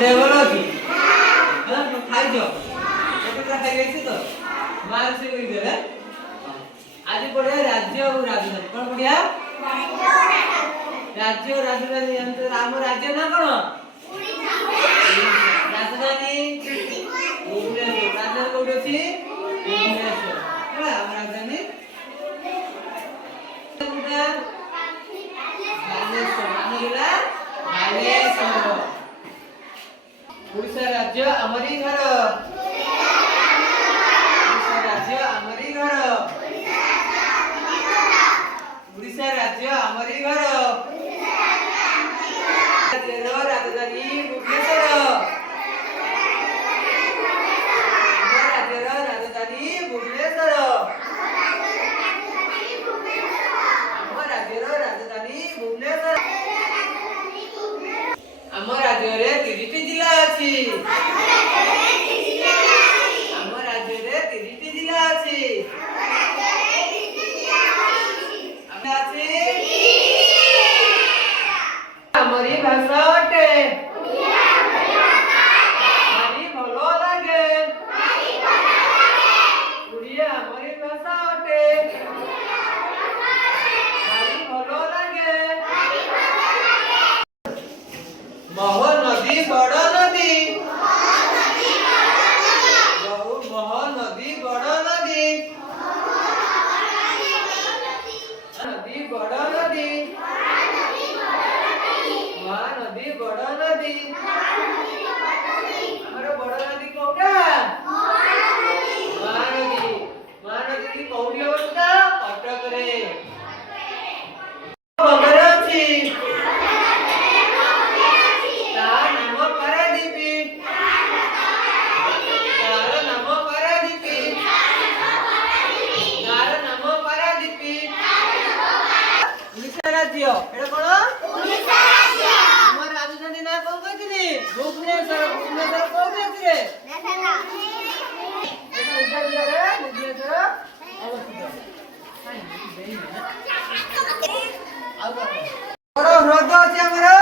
देवल अछि हां खाइ जो केतरा खाइ गइछि तो मार से कहि देले आज पढ़े राज्य और राजधानी कोन पढ़िया राज्य और राजधानी अंत राम राज्य ना कोन उड़ीसा राजधानी भुवनेश्वर राजधानी कोठी अछि भुवनेश्वर ହେଲା ଆମ ରାଜଧାନୀ କୋଉଟା ବାଲେଶ୍ୱର ଆମ ଜିଲ୍ଲା ବାଲେଶ୍ୱର उड़ीसा राज्य हमारी घर उड़ीसा राज्य हमारी घर उड़ीसा राज्य हमारी घर राजधानी भुवनेश्वर राज्यर राजधानी भुवनेश्वर राज्यर राजधानी भुवनेश्वर आम राज्य रे 30टी जिला अछि आम राज्य रे 30टी जिला अछि आम अछि हमरी भाषा अटे भारी भलो लागे उड़िया हमरी भाषा अटे भारी भलो लागे महो नदी बड़ नदी महो नदी बड़ नदी नदी बड़ नदी महानदी बड़ नदी हमर बड़ नदी कोउटा महानदी महानदी की कोउटी अवस्था कटक रे बगर अछि राज्य एटा कोन उड़ीसा राज्य हमर राजधानी ना कोन कहिथिनी भुवनेश्वर भुवनेश्वर कोठी अछि रे नेथाना एटा उद्या रे भुवनेश्वर अवस्थित आ बड़ हृदय अछि हमर